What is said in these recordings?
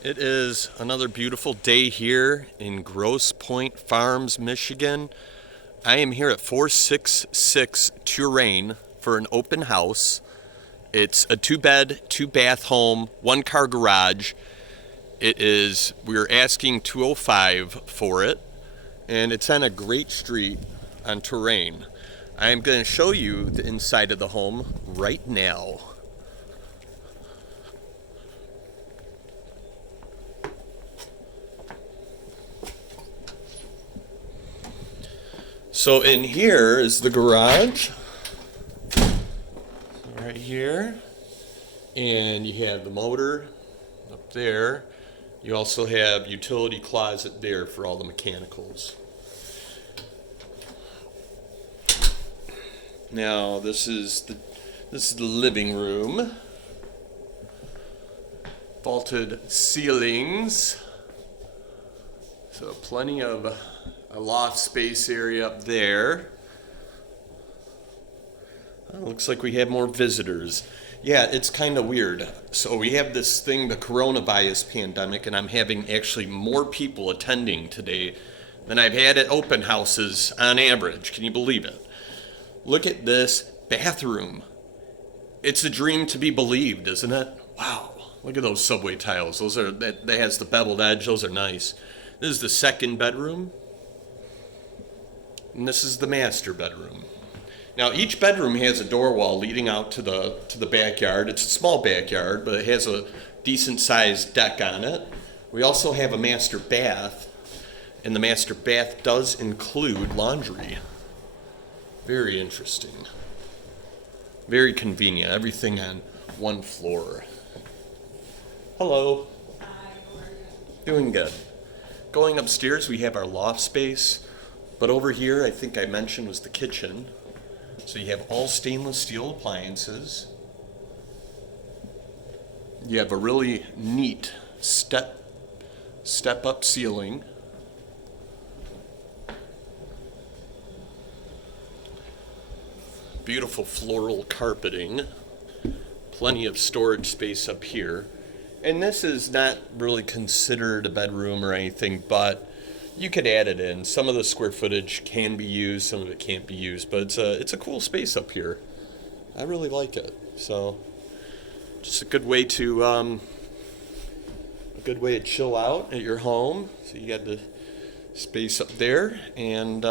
It is another beautiful day here in Grosse Pointe Farms, Michigan. I am here at 466 Touraine for an open house. It's a two-bed, two-bath home, one-car garage. We're asking 205 for it, and it's on a great street on Touraine. I am going to show you the inside of the home right now. So in here is the garage, right here, and you have the motor up there. You also have utility closet there for all the mechanicals. Now this is the living room. Vaulted ceilings. So plenty of a loft space area up there. Looks like we have more visitors. Yeah, it's kind of weird. So we have this thing, the coronavirus pandemic, and I'm having actually more people attending today than I've had at open houses on average. Can you believe it? Look at this bathroom. It's a dream to be believed, isn't it? Wow. Look at those subway tiles. That has the beveled edge. Those are nice. This is the second bedroom. And this is the master bedroom. Now each bedroom has a door wall leading out to the backyard. It's a small backyard, but it has a decent sized deck on it. We also have a master bath, and the master bath does include laundry. Very interesting. Very convenient. Everything on one floor. Hello. Hi, how are you? Doing good. Going upstairs, we have our loft space. But over here, I think I mentioned, was the kitchen. So you have all stainless steel appliances. You have a really neat step up ceiling. Beautiful floral carpeting. Plenty of storage space up here. And this is not really considered a bedroom or anything, but you could add it in. Some of the square footage can be used, some of it can't be used, but it's a cool space up here. I really like it. So, just a good way to chill out at your home. So you got the space up there, and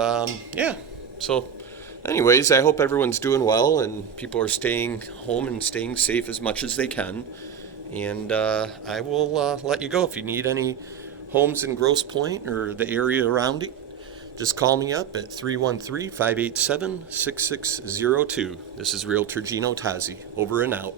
yeah. So, anyways, I hope everyone's doing well and people are staying home and staying safe as much as they can. And I will let you go. If you need any homes in Grosse Pointe or the area around it, just call me up at 313-587-6602. This is Realtor Gino Tazzi. Over and out.